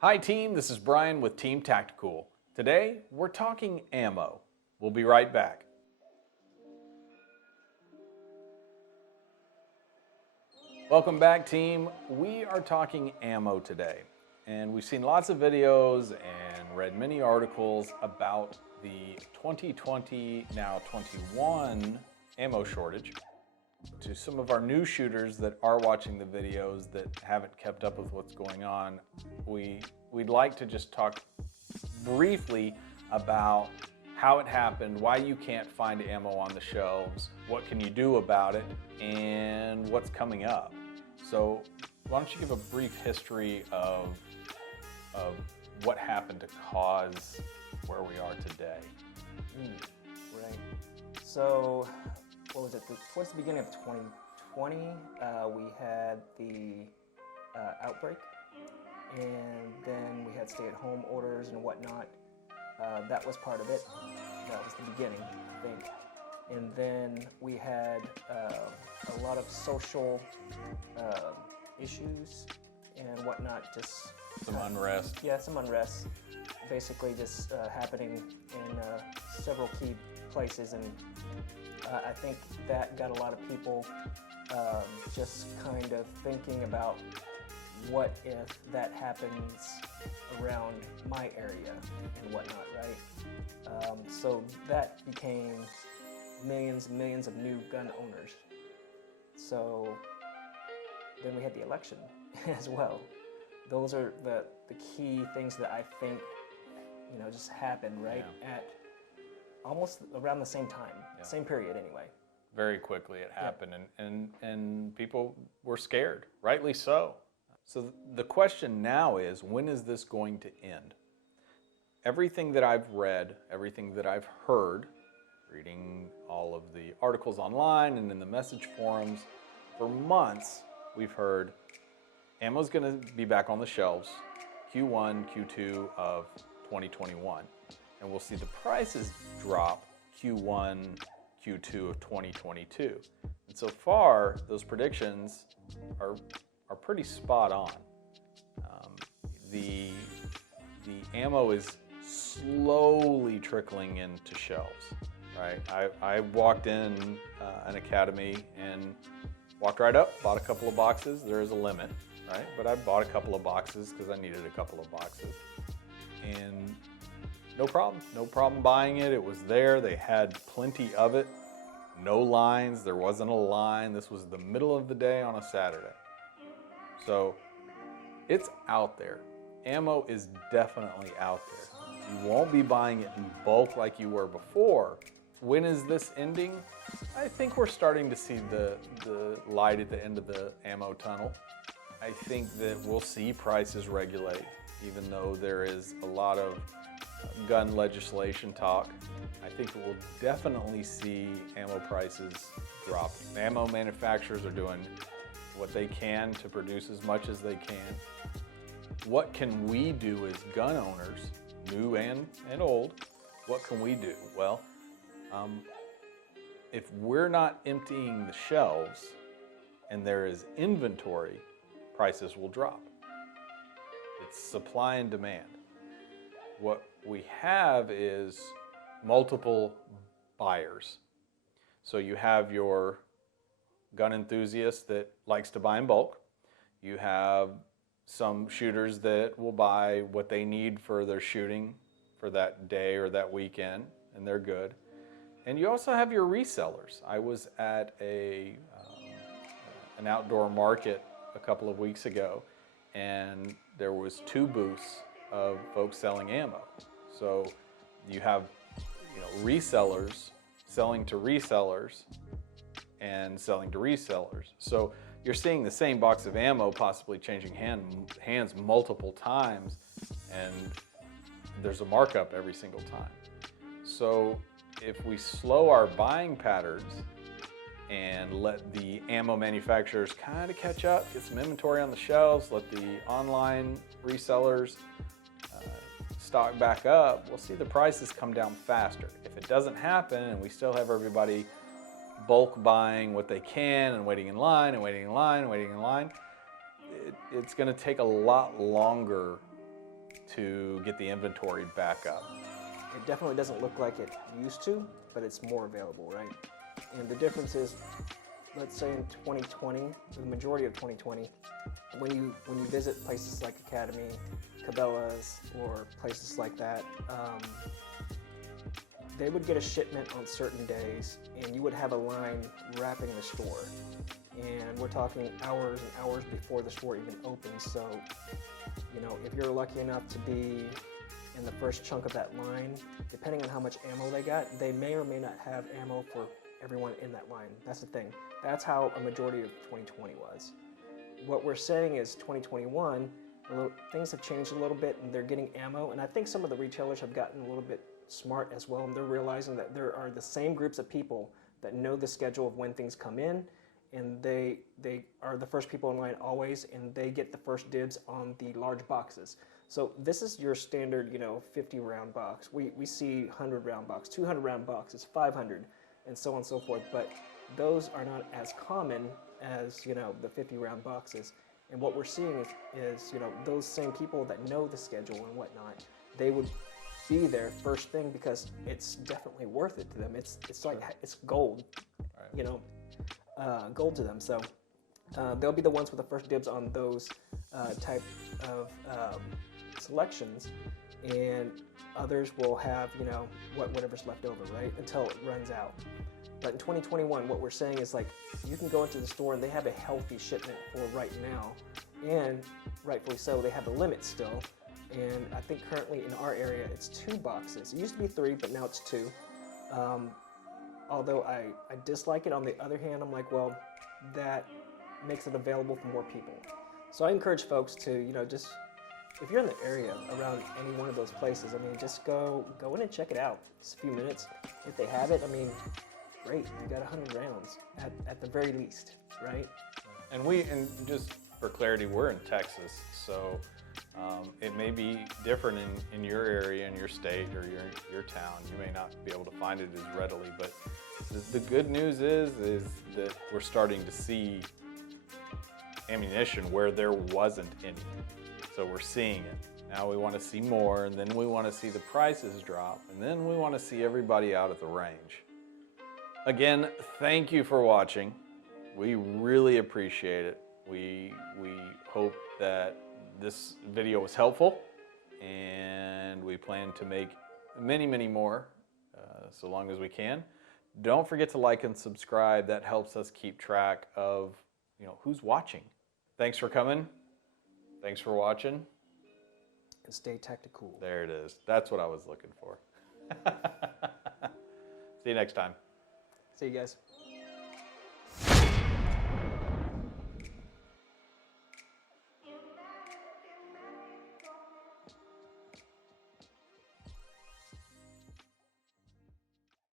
Hi team, this is Brian with Team Tactical. Today we're talking ammo. We'll be right back. Welcome back team. We are talking ammo today. And we've seen lots of videos and read many articles about the 2020, now 21 ammo shortage. To some of our new shooters that are watching the videos that haven't kept up with what's going on, we'd like to just talk briefly about how it happened, why you can't find ammo on the shelves, what can you do about it, and what's coming up. So why don't you give a brief history of what happened to cause where we are today? Right. So, what was it? Towards the beginning of 2020, we had the outbreak, and then we had stay-at-home orders and whatnot. That was part of it. That was the beginning, I think. And then we had a lot of social issues and whatnot, just some unrest. Yeah, some unrest, basically just happening in several key places, and I think that got a lot of people just kind of thinking about what if that happens around my area and whatnot, right? So that became millions and millions of new gun owners. So then we had the election as well. Those are the key things that I think, just happened, right? Yeah. At almost around the same time, same period anyway. Very quickly it happened, and people were scared, rightly so. So the question now is, when is this going to end? Everything that I've read, everything that I've heard, reading all of the articles online and in the message forums, for months we've heard ammo's going to be back on the shelves Q1, Q2 of 2021. And we'll see the prices drop Q1, Q2 of 2022. And so far, those predictions are pretty spot on. The ammo is slowly trickling into shelves, right? I walked in an academy and walked right up, bought a couple of boxes. There is a limit, right? But I bought a couple of boxes because I needed a couple of boxes. And no problem buying it. It was there. They had plenty of it. No lines. There wasn't a line. This was the middle of the day on a Saturday. So it's out there. Ammo is definitely out there. You won't be buying it in bulk like you were before. When is this ending? I think we're starting to see the light at the end of the ammo tunnel. I think that we'll see prices regulate, even though there is a lot of gun legislation talk. I think we'll definitely see ammo prices drop. Ammo manufacturers are doing what they can to produce as much as they can. What can we do as gun owners, new and old? What can we do? Well, if we're not emptying the shelves and there is inventory, prices will drop. It's supply and demand. What we have is multiple buyers. So you have your gun enthusiast that likes to buy in bulk. You have some shooters that will buy what they need for their shooting for that day or that weekend, and they're good. And you also have your resellers. I was at an outdoor market a couple of weeks ago, and there was 2 booths of folks selling ammo. So you have resellers selling to resellers and selling to resellers. So you're seeing the same box of ammo possibly changing hands multiple times, and there's a markup every single time. So if we slow our buying patterns and let the ammo manufacturers kind of catch up, get some inventory on the shelves, let the online resellers stock back up, we'll see the prices come down faster. If it doesn't happen and we still have everybody bulk buying what they can and waiting in line and waiting in line and waiting in line, it's going to take a lot longer to get the inventory back up. It definitely doesn't look like it used to, but it's more available, right? And the difference is, let's say in 2020, the majority of 2020, when you visit places like Academy, Cabela's, or places like that, they would get a shipment on certain days, and you would have a line wrapping the store. And we're talking hours and hours before the store even opens. So, you know, if you're lucky enough to be in the first chunk of that line, depending on how much ammo they got, they may or may not have ammo for everyone in that line. That's the thing. That's how a majority of 2020 was. What we're saying is 2021, things have changed a little bit, and they're getting ammo. And I think some of the retailers have gotten a little bit smart as well, and they're realizing that there are the same groups of people that know the schedule of when things come in, and they are the first people in line always, and they get the first dibs on the large boxes. So this is your standard, you know, 50 round box. We see 100 round box, 200 round boxes, 500, and so on and so forth. But those are not as common as, you know, the 50 round boxes. And what we're seeing is, you know, those same people that know the schedule and whatnot, they would be there first thing because it's definitely worth it to them. It's like, it's gold, Right. you know, gold to them. So they'll be the ones with the first dibs on those type of selections, and others will have, you know, whatever's left over, right, until it runs out. But in 2021, what we're saying is, like, you can go into the store and they have a healthy shipment for right now, and rightfully so, they have a limit still. And I think currently in our area, it's 2 boxes. It used to be 3, but now it's 2. Although I dislike it, on the other hand, I'm like, well, that makes it available for more people. So I encourage folks to, you know, just, if you're in the area around any one of those places, I mean, just go in and check it out. Just a few minutes. If they have it, I mean, great. You got 100 rounds at the very least, right? And just for clarity, we're in Texas, so it may be different in your area, in your state, or your town. You may not be able to find it as readily, but the good news is that we're starting to see ammunition where there wasn't any. So we're seeing it. Now we want to see more, and then we want to see the prices drop, and then we want to see everybody out at the range. Again, thank you for watching. We really appreciate it. We hope that this video was helpful, and we plan to make many, many more so long as we can. Don't forget to like and subscribe. That helps us keep track of, you know, who's watching. Thanks for coming. Thanks for watching. And stay tactical. There it is. That's what I was looking for. See you next time. See you guys.